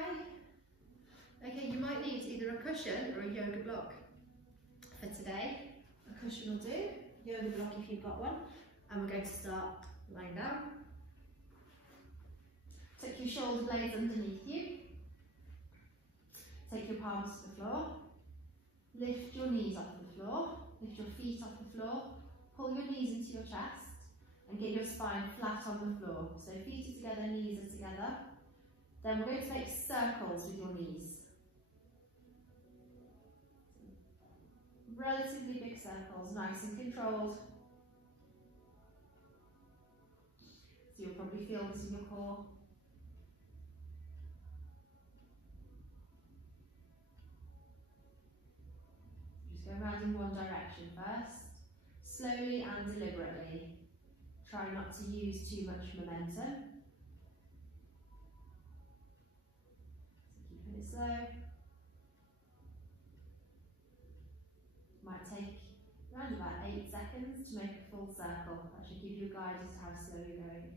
Hi. Okay, you might need either a cushion or a yoga block for today. A cushion will do, yoga block if you've got one. And we're going to start lying down. Tuck your shoulder blades underneath you. Take your palms to the floor. Lift your knees off the floor. Lift your feet off the floor. Pull your knees into your chest and get your spine flat on the floor. So feet are together, knees are together. Then we're going to make circles with your knees. Relatively big circles, nice and controlled. So you'll probably feel this in your core. Just go around in one direction first, slowly and deliberately. Try not to use too much momentum. So keeping it slow. Might take around about 8 seconds to make a full circle. That should give you a guide as to how slow you're going.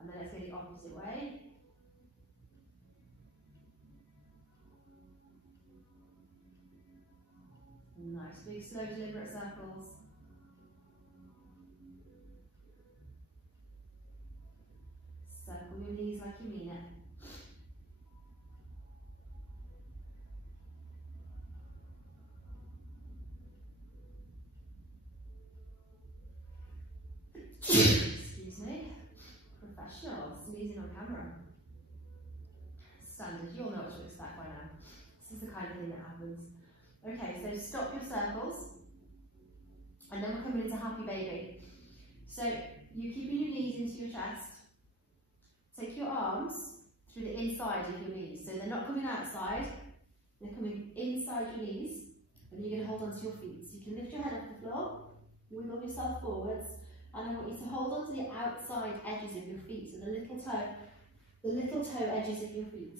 And then let's go the opposite way. Nice, big, slow, deliberate circles. Circle your knees like you mean it. Excuse me. Professional, sneezing on camera. Standard, you'll know what to expect by now. This is the kind of thing that happens. Okay, so stop your circles, and then we're coming into happy baby. So you're keeping your knees into your chest. Take your arms through the inside of your knees. So they're not coming outside, they're coming inside your knees, and you're going to hold onto your feet. So you can lift your head off the floor, wiggle yourself forwards, and I want you to hold on to the outside edges of your feet, so the little toe edges of your feet.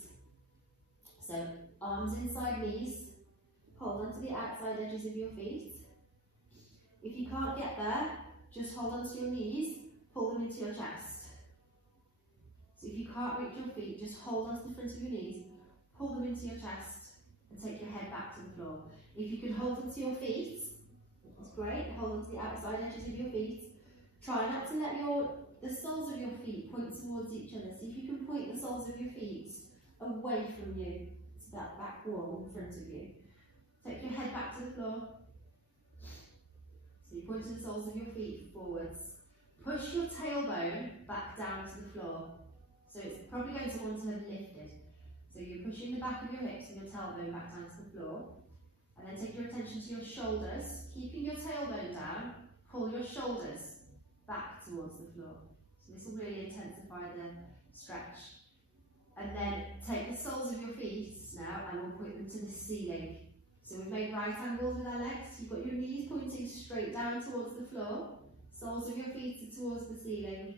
So arms inside knees, hold on to the outside edges of your feet. If you can't get there, just hold on to your knees, pull them into your chest. So if you can't reach your feet, just hold on to the front of your knees, pull them into your chest, and take your head back to the floor. If you can hold onto your feet, that's great, hold on to the outside edges of your feet. Try not to let the soles of your feet point towards each other. So if you can point the soles of your feet away from you, to that back wall in front of you. Take your head back to the floor. So you point the soles of your feet forwards. Push your tailbone back down to the floor. So it's probably going to want to have lifted. So you're pushing the back of your hips and your tailbone back down to the floor. And then take your attention to your shoulders. Keeping your tailbone down, pull your shoulders back towards the floor. So this will really intensify the stretch. And then take the soles of your feet now and we'll point them to the ceiling. So we've made right angles with our legs. You've got your knees pointing straight down towards the floor. Soles of your feet are towards the ceiling.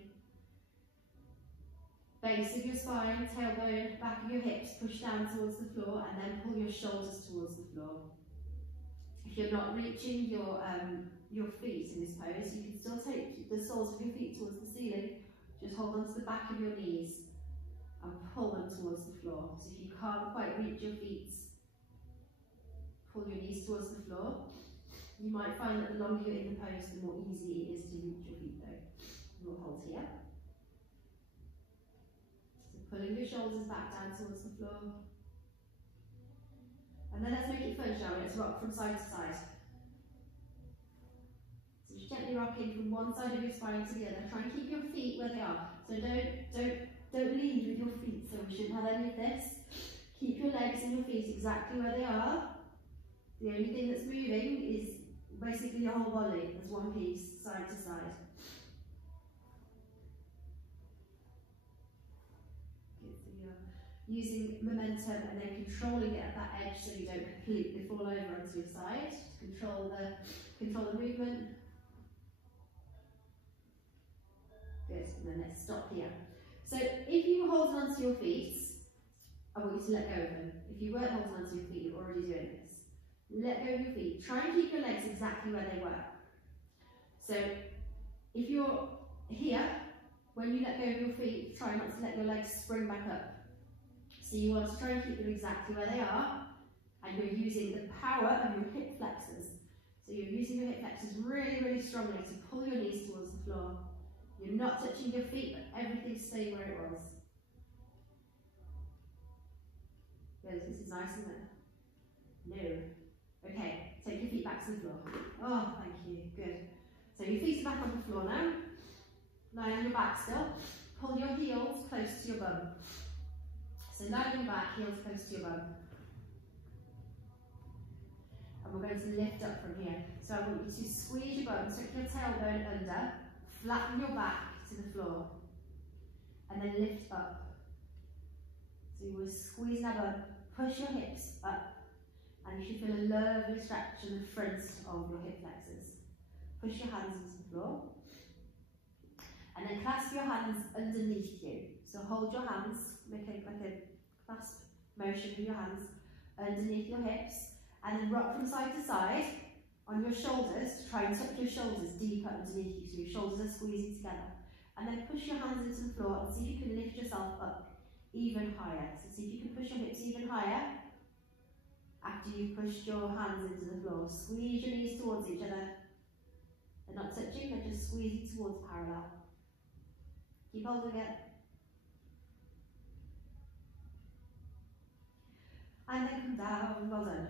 Base of your spine, tailbone, back of your hips push down towards the floor and then pull your shoulders towards the floor. If you're not reaching your feet in this pose, you can still take the soles of your feet towards the ceiling. Just hold on to the back of your knees and pull them towards the floor. So if you can't quite reach your feet, pull your knees towards the floor. You might find that the longer you're in the pose, the more easy it is to reach your feet though. We'll hold here. So pulling your shoulders back down towards the floor. And then let's make it fun, shall we? Let's rock from side to side. So just gently rocking from one side of your spine to the other. Try and keep your feet where they are. So don't lead with your feet, so we shouldn't have any of this. Keep your legs and your feet exactly where they are. The only thing that's moving is basically your whole body as one piece, side to side. Good, so you're using momentum and then controlling it at that edge so you don't completely fall over onto your side. Just control the movement. Good, and then let's stop here. So if you were holding onto your feet, I want you to let go of them. If you weren't holding onto your feet, you're already doing this. Let go of your feet. Try and keep your legs exactly where they were. So if you're here, when you let go of your feet, try not to let your legs spring back up. So you want to try and keep them exactly where they are, and you're using the power of your hip flexors. So you're using your hip flexors really, really strongly to pull your knees towards the floor. You're not touching your feet, but everything's staying where it was. Good, this is nice, isn't it? No. Okay, take your feet back to the floor. Oh, thank you, good. So your feet are back on the floor now. Lie on your back still. Pull your heels close to your bum. So lie on your back, heels close to your bum. And we're going to lift up from here. So I want you to squeeze your bum, tuck your tailbone under, flatten your back to the floor, and then lift up. So you will squeeze that bum, push your hips up, and you should feel a lovely stretch in the front of your hip flexors. Push your hands into the floor, and then clasp your hands underneath you. So hold your hands, make like a clasp motion with your hands underneath your hips, and then rock from side to side on your shoulders to try and tuck your shoulders deeper underneath you, so your shoulders are squeezing together. And then push your hands into the floor and see if you can lift yourself up even higher. So see if you can push your hips even higher after you've pushed your hands into the floor. Squeeze your knees towards each other. They're not touching, they're just squeezing towards parallel. Keep holding it. And then come down, well done.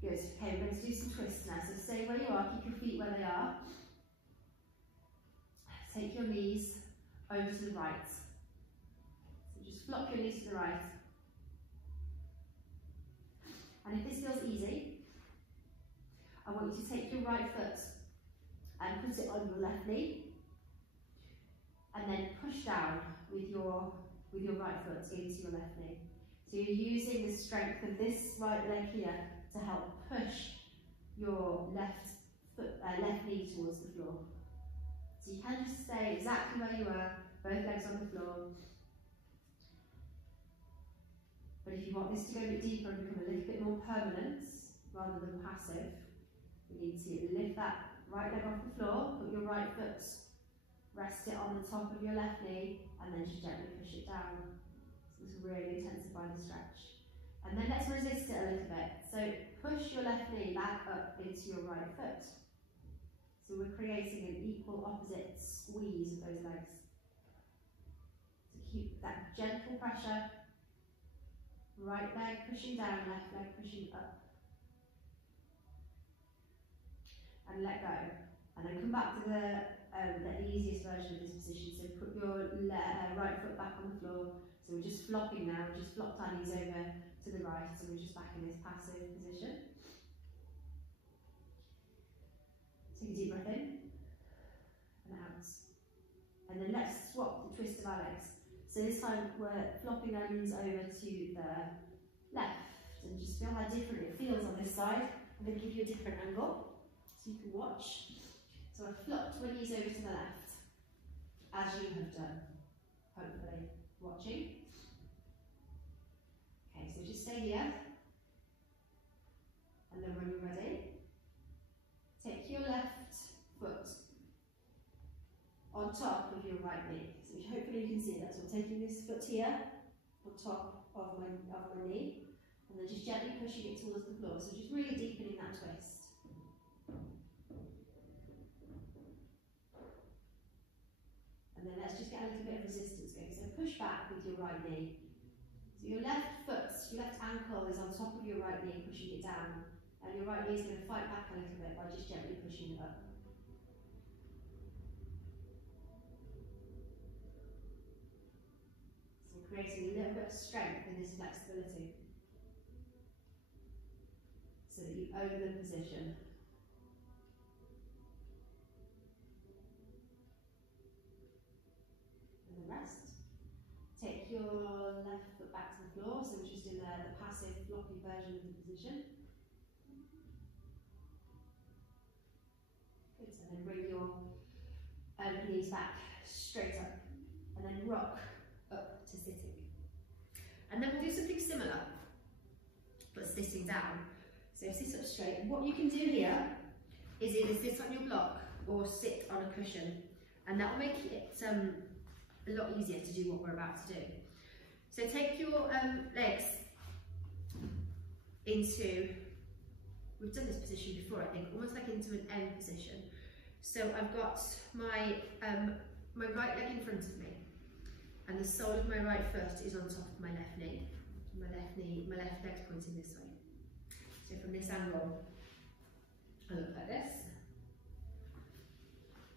Good, okay, we're going to do some twists now. So stay where you are, keep your feet where they are. Take your knees over to the right. So just flop your knees to the right. And if this feels easy, I want you to take your right foot and put it on your left knee. And then push down with your right foot into your left knee. So you're using the strength of this right leg here to help push your left knee towards the floor. So you can just stay exactly where you were, both legs on the floor. But if you want this to go a bit deeper and become a little bit more permanent, rather than passive, you need to lift that right leg off the floor, put your right foot, rest it on the top of your left knee, and then just gently push it down. So this will really intensify the stretch. And then let's resist it a little bit. So push your left knee back up into your right foot. So we're creating an equal opposite squeeze of those legs. So keep that gentle pressure. Right leg pushing down, left leg pushing up. And let go. And then come back to the easiest version of this position. So put your right foot back on the floor. So we're just flopping now. We just flopped our knees over to the right. So we're just back in this passive position. Take a deep breath in and out. And then let's swap the twist of our legs. So this time we're flopping our knees over to the left. And just feel how different it feels on this side. I'm going to give you a different angle so you can watch. So I've flopped my knees over to the left, as you have done, hopefully. Watching. Okay, so just stay here. And then when you're ready, take your left foot on top of your right knee. So hopefully you can see that. So I'm taking this foot here on top of my knee, and then just gently pushing it towards the floor. So just really deepening that twist. And then let's just get a little bit of resistance going. So push back with your right knee. So your left foot, your left ankle is on top of your right knee, pushing it down. And your right knee is going to fight back a little bit by just gently pushing it up. So creating a little bit of strength in this flexibility. So that you own the position. Rest. Take your left foot back to the floor, so we're just in the passive floppy version of the position. Good, and then bring your knees back straight up, and then rock up to sitting. And then we'll do something similar, but sitting down. So sit up straight. What you can do here is either sit on your block or sit on a cushion. and that will make it a lot easier to do what we're about to do. So take your legs into, we've done this position before I think, almost like into an M position. So I've got my right leg in front of me, and the sole of my right foot is on top of my left knee. My left leg's pointing this way. So from this angle, I look like this.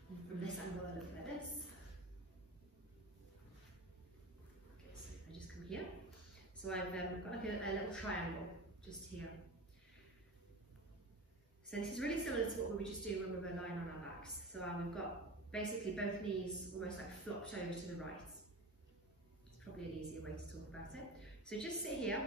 And from this angle, I look like this. Okay, so I just come here. So I've got like a little triangle just here. So this is really similar to what we would just do when we were lying on our backs. So we've got basically both knees almost like flopped over to the right. It's probably an easier way to talk about it. So just sit here.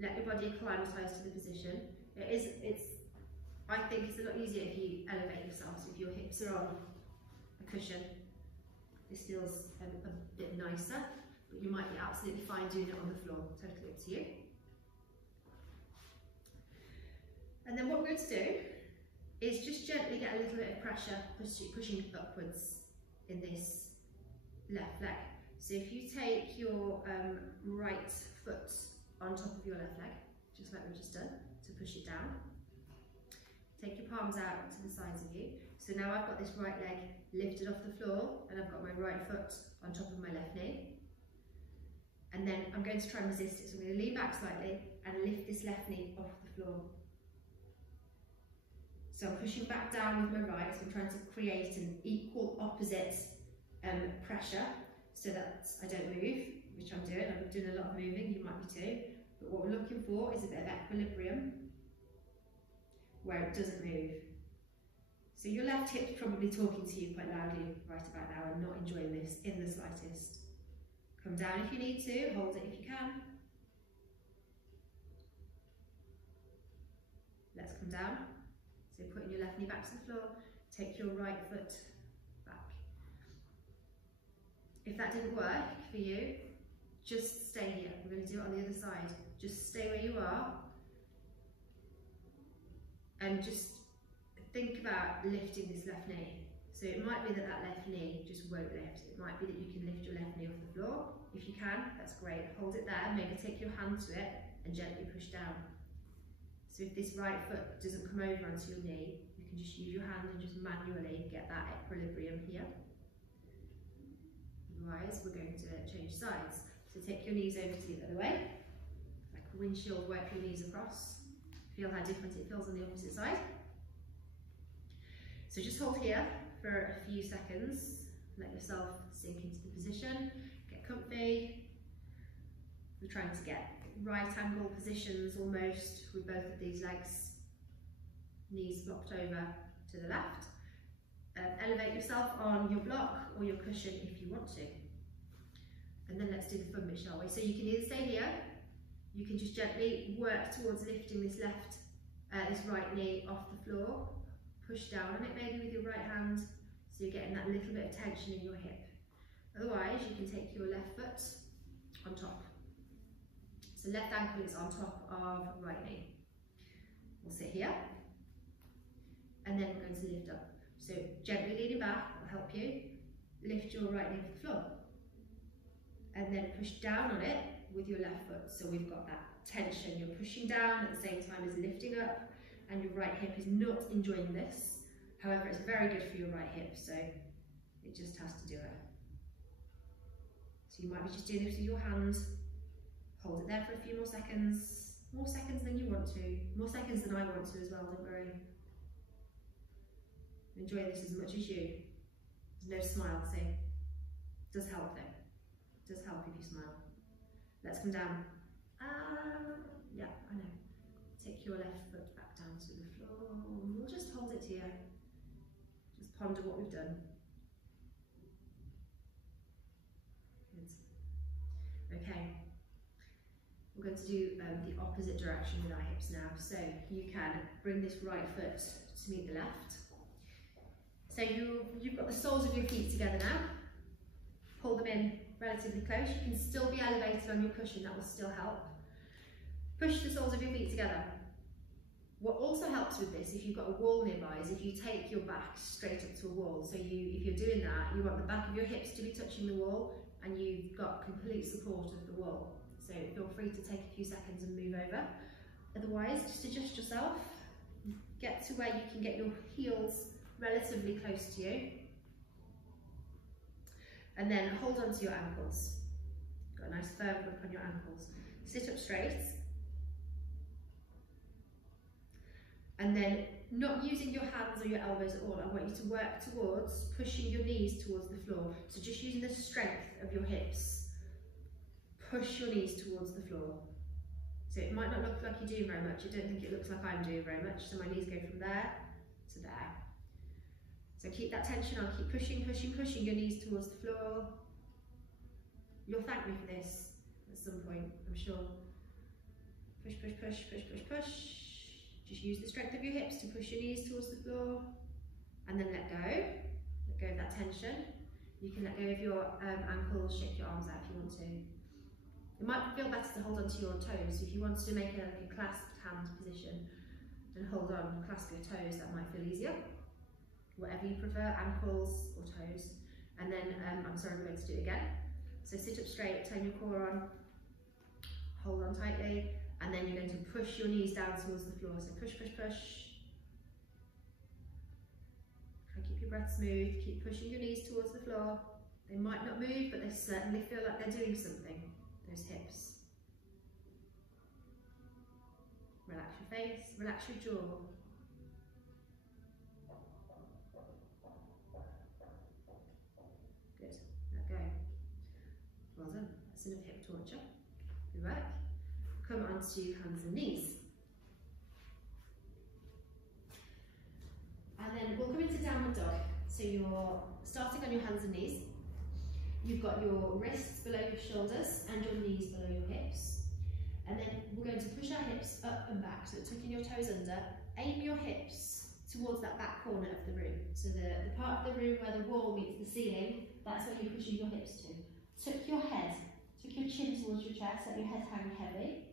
Let your body acclimatise to the position. I think it's a lot easier if you elevate yourself. So if your hips are on a cushion, this feels a bit nicer, but you might be absolutely fine doing it on the floor. Totally up to you. And then what we're going to do is just gently get a little bit of pressure pushing upwards in this left leg. So if you take your right foot on top of your left leg, just like we've just done, to push it down. Take your palms out to the sides of you. So now I've got this right leg lifted off the floor, and I've got my right foot on top of my left knee. And then I'm going to try and resist it. So I'm going to lean back slightly and lift this left knee off the floor. So I'm pushing back down with my right, so I'm trying to create an equal opposite pressure so that I don't move, which I'm doing. I'm doing a lot of moving, you might be too. But what we're looking for is a bit of equilibrium where it doesn't move. So your left hip's probably talking to you quite loudly right about now and not enjoying this in the slightest. Come down if you need to, hold it if you can. Let's come down. So putting your left knee back to the floor, take your right foot back. If that didn't work for you, just stay here. We're going to do it on the other side. Just stay where you are and just think about lifting this left knee. So it might be that that left knee just won't lift. It might be that you can lift your left knee off the floor. If you can, that's great. Hold it there, maybe take your hand to it and gently push down. So if this right foot doesn't come over onto your knee, you can just use your hand and just manually get that equilibrium here. Otherwise, we're going to change sides. So take your knees over to the other way. Like a windshield, wipe your knees across. Feel how different it feels on the opposite side. So just hold here for a few seconds. Let yourself sink into the position. Get comfy. We're trying to get right angle positions almost with both of these legs, knees flopped over to the left. Elevate yourself on your block or your cushion if you want to. And then let's do the fun bit, shall we? So you can either stay here, you can just gently work towards lifting this right knee off the floor, push down on it maybe with your right hand, so you're getting that little bit of tension in your hip. Otherwise, you can take your left foot on top. So left ankle is on top of right knee. We'll sit here, and then we're going to lift up. So gently leaning back will help you. Lift your right knee off the floor, and then push down on it with your left foot. So we've got that tension. You're pushing down at the same time as lifting up, and your right hip is not enjoying this. However, it's very good for your right hip, so it just has to do it. So you might be just doing this with your hand. Hold it there for a few more seconds than you want to, more seconds than I want to as well, don't worry. Enjoy this as much as you. There's no smile, see? It does help though. It does help if you smile. Let's come down. Yeah, I know. Take your left foot back down to the floor. We'll just hold it here. Just ponder what we've done. Good. Okay. We're going to do the opposite direction with our hips now. So you can bring this right foot to meet the left. So you've got the soles of your feet together now. Pull them in relatively close. You can still be elevated on your cushion, that will still help. Push the soles of your feet together. What also helps with this, if you've got a wall nearby, is if you take your back straight up to a wall. So if you're doing that, you want the back of your hips to be touching the wall and you've got complete support of the wall. So feel free to take a few seconds and move over. Otherwise, just adjust yourself. Get to where you can get your heels relatively close to you. And then hold on to your ankles. Got a nice firm grip on your ankles. Sit up straight. And then, not using your hands or your elbows at all, I want you to work towards pushing your knees towards the floor. So just using the strength of your hips, push your knees towards the floor. So it might not look like you're doing very much. I don't think it looks like I'm doing very much. So my knees go from there to there. So keep that tension on, keep pushing, pushing, pushing your knees towards the floor. You'll thank me for this at some point, I'm sure. Push, push, push, push, push, push. Just use the strength of your hips to push your knees towards the floor, and then let go of that tension. You can let go of your ankles, shake your arms out if you want to. It might feel better to hold onto your toes. If you want to make a clasped hand position and hold on, clasp your toes, that might feel easier. Whatever you prefer, ankles or toes. And then, I'm sorry, I'm going to do it again. So sit up straight, turn your core on, hold on tightly, and then you're going to push your knees down towards the floor. So push, push, push. Try keep your breath smooth, keep pushing your knees towards the floor. They might not move, but they certainly feel like they're doing something, those hips. Relax your face, relax your jaw. Good, let go. Well done, that's enough hip torture. Good work. Come onto hands and knees. And then we'll come into downward dog. So you're starting on your hands and knees. You've got your wrists below your shoulders and your knees below your hips. And then we're going to push our hips up and back, so tucking your toes under. Aim your hips towards that back corner of the room. So the part of the room where the wall meets the ceiling, that's where you're pushing your hips to. Tuck your head, tuck your chin towards your chest, let your head hang heavy.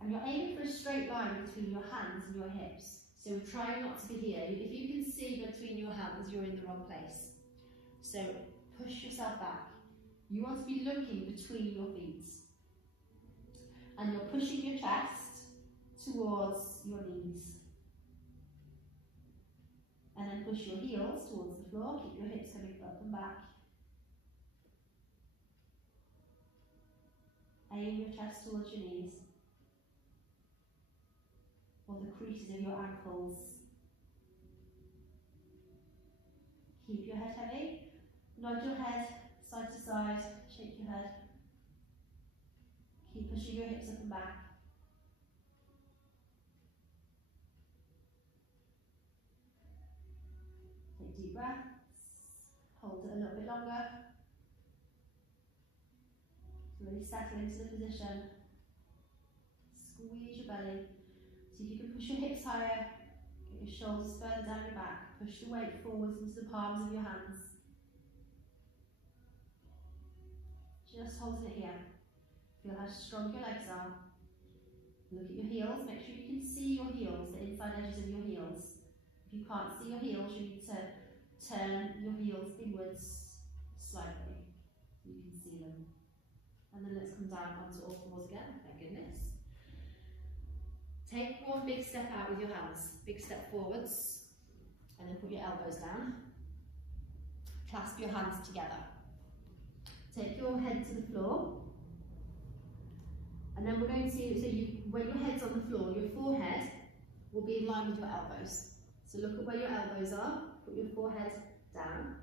And you're aiming for a straight line between your hands and your hips. So we're trying not to be here. If you can see between your hands, you're in the wrong place. So push yourself back. You want to be looking between your feet. And you're pushing your chest towards your knees. And then push your heels towards the floor. Keep your hips coming up and back. Aim your chest towards your knees, or the creases of your ankles. Keep your head heavy. Nod your head side to side, shake your head. Keep pushing your hips up and back. Take deep breaths. Hold it a little bit longer. Really settle into the position. Squeeze your belly. See if you can push your hips higher. Get your shoulders further down your back. Push the weight forwards into the palms of your hands. Just holding it here. Feel how strong your legs are. Look at your heels. Make sure you can see your heels, the inside edges of your heels. If you can't see your heels, you need to turn your heels inwards slightly so you can see them. And then let's come down onto all fours again, thank goodness. Take one big step out with your hands, big step forwards, and then put your elbows down. Clasp your hands together. Take your head to the floor. And then we're going to, when your head's on the floor, your forehead will be in line with your elbows. So look at where your elbows are, put your forehead down,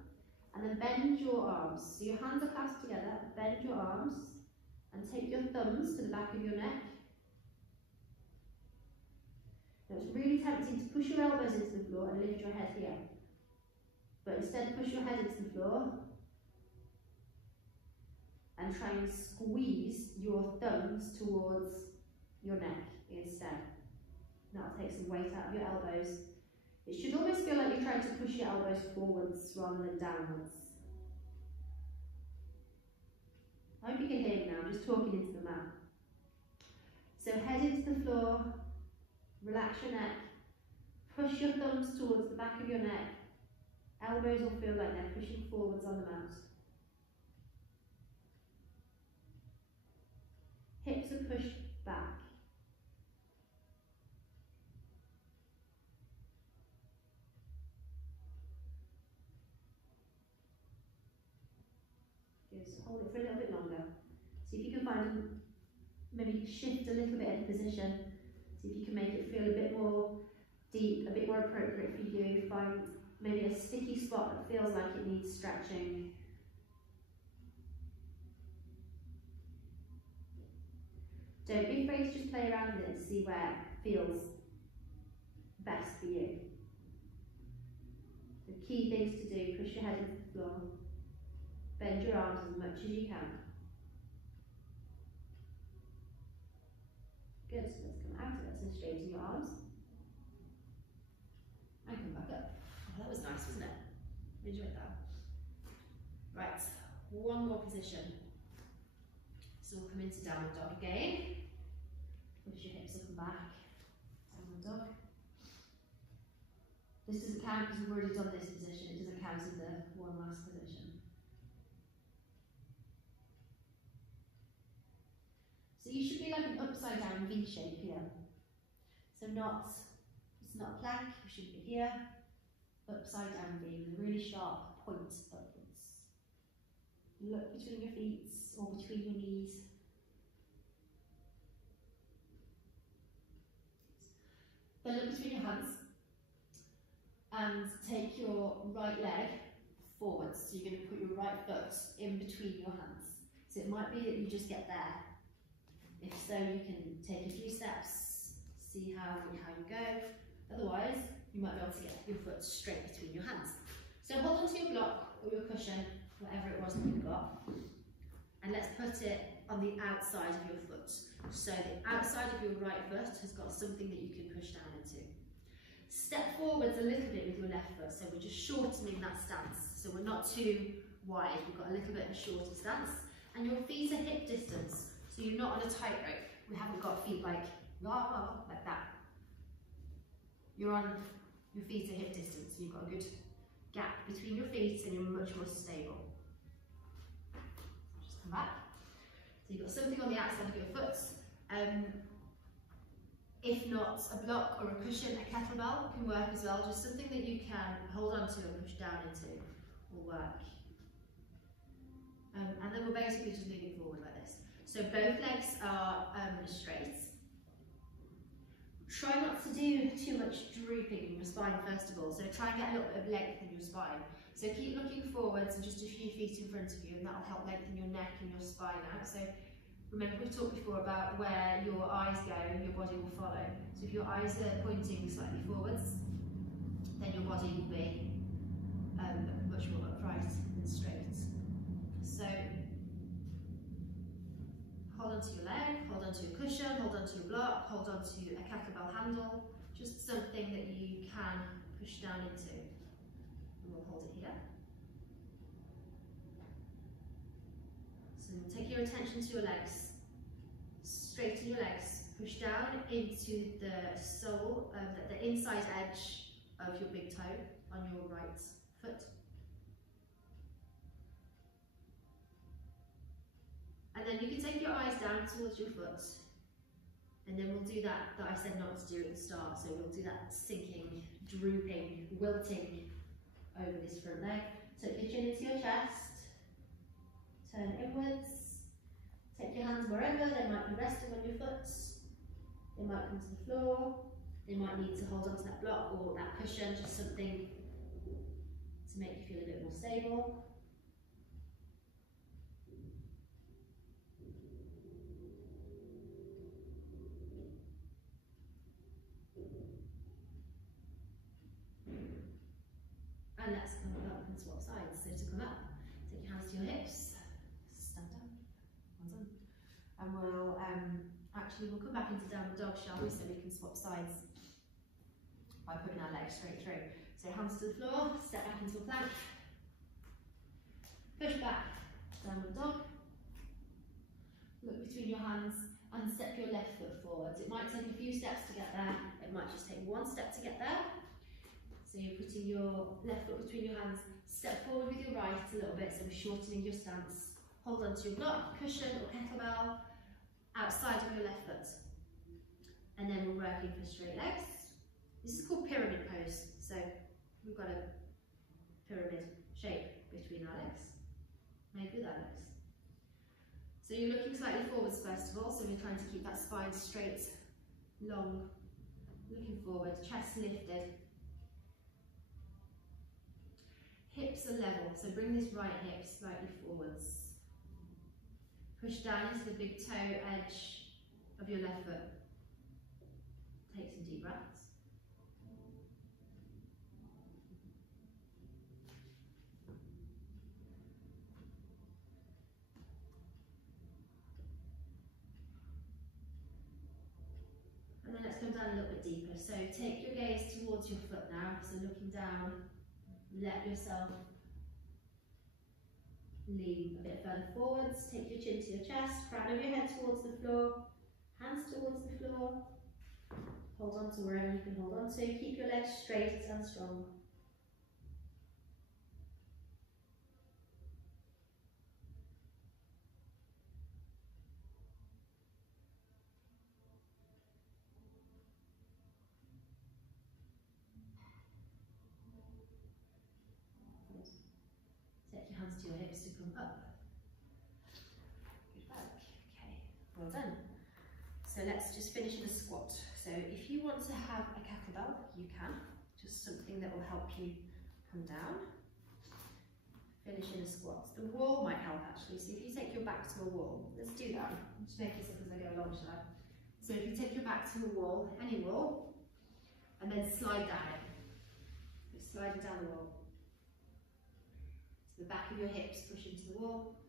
and then bend your arms. So your hands are clasped together, bend your arms, and take your thumbs to the back of your neck. Now it's really tempting to push your elbows into the floor and lift your head here. But instead push your head into the floor and try and squeeze your thumbs towards your neck instead. That'll take some weight out of your elbows. It should almost feel like you're trying to push your elbows forwards rather than downwards. I hope you can hear me now, I'm just talking into the mat. So head into the floor, Relax your neck. Push your thumbs towards the back of your neck. Elbows will feel like they're pushing forwards on the mat. Hips are pushed back. Good. So hold it for a little bit longer. See if you can find, maybe shift a little bit in position. See if you can make it feel a bit more deep, a bit more appropriate for you. Find maybe a sticky spot that feels like it needs stretching. Don't be afraid to just play around with it and see where it feels best for you. The key things to do: push your head into the floor, bend your arms as much as you can. Good, so let's come out of it. So straighten your arms. And come back up. Oh, that was nice, wasn't it? Enjoyed that. Right, one more position. So we'll come into downward dog again. Push your hips up and back. Downward dog. This doesn't count because we've already done this position. It doesn't count as the one last position. So you should be like an upside down V shape here. So it's not a plank, you should be here. Upside down V with a really sharp point upwards. Look between your feet or between your knees. Then look between your hands and take your right leg forwards. So you're going to put your right foot in between your hands. So it might be that you just get there. If so, you can take a few steps, see how you go. Otherwise, you might be able to get your foot straight between your hands. So hold onto your block or your cushion, whatever it was that you've got, and let's put it on the outside of your foot. So the outside of your right foot has got something that you can push down into. Step forwards a little bit with your left foot, so we're just shortening that stance. So we're not too wide, we've got a little bit of a shorter stance. And your feet are hip distance, so you're not on a tightrope. We haven't got feet like that. You're on, your feet are hip distance, so you've got a good gap between your feet and you're much more stable. Just come back. So you've got something on the outside of your foot. If not a block or a cushion, a kettlebell can work as well. Just something that you can hold on to and push down into will work. And then we're basically just moving forward like this. So both legs are straight. Try not to do too much drooping in your spine first of all. So try and get a little bit of length in your spine. So keep looking forwards and just a few feet in front of you, and that'll help lengthen your neck and your spine out. So remember, we've talked before about where your eyes go, your body will follow. So if your eyes are pointing slightly forwards, then your body will be much more upright and straight. So hold onto your leg, hold onto your cushion, hold onto your block, hold onto a kettlebell handle, just something that you can push down into. And we'll hold it here. So take your attention to your legs. Straighten your legs. Push down into the sole, the inside edge of your big toe on your right foot. And then you can take your eyes down towards your foot. And then we'll do that I said not to do at the start. So we'll do that sinking, drooping, wilting over this front leg. Tuck your chin into your chest. Turn inwards. Take your hands wherever. They might be resting on your foot. They might come to the floor. They might need to hold onto that block or that cushion, just something to make you feel a bit more stable. And let's come up and swap sides. So to come up, take your hands to your hips, stand up, well done. And we'll we'll come back into downward dog, shall we, so we can swap sides by putting our legs straight through. So hands to the floor, step back into a plank, push back, downward dog, look between your hands and step your left foot forwards. It might take a few steps to get there, It might just take one step to get there. So you're putting your left foot between your hands, step forward with your right a little bit, so we're shortening your stance. Hold on to your block, cushion or kettlebell outside of your left foot. And then we're working for straight legs. This is called pyramid pose. So we've got a pyramid shape between our legs, made with our legs. So you're looking slightly forwards first of all, so we're trying to keep that spine straight, long, looking forward, chest lifted. Hips are level, so bring this right hip slightly forwards. Push down into the big toe edge of your left foot. Take some deep breaths. And then let's come down a little bit deeper. So take your gaze towards your foot now, so looking down, let yourself lean a bit further forwards, take your chin to your chest, crown of your head towards the floor, hands towards the floor, hold on to wherever you can hold on to, keep your legs straight and strong. Take your hands to your hips to come up. Good work. Okay, well done. So let's just finish in a squat. So if you want to have a kettlebell, you can. Just something that will help you come down. Finish in a squat. The wall might help actually. So if you take your back to a wall, let's do that. I'll just make this up as I go along, shall I? So if you take your back to a wall, any wall, and then slide down it. Just sliding down the wall. So the back of your hips push into the wall.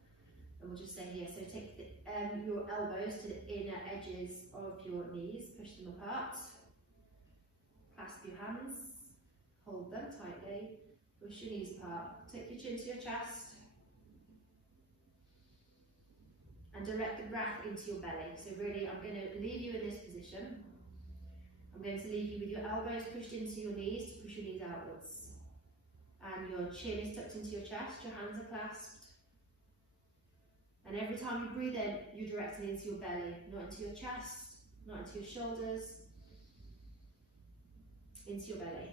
And we'll just say here, so take your elbows to the inner edges of your knees, push them apart, clasp your hands, hold them tightly, push your knees apart, take your chin to your chest, and direct the breath into your belly. So really, I'm going to leave you in this position. I'm going to leave you with your elbows pushed into your knees to push your knees outwards. And your chin is tucked into your chest, your hands are clasped. And every time you breathe in, you're directing into your belly, not into your chest, not into your shoulders, into your belly.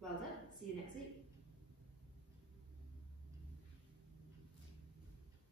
Well done. See you next week.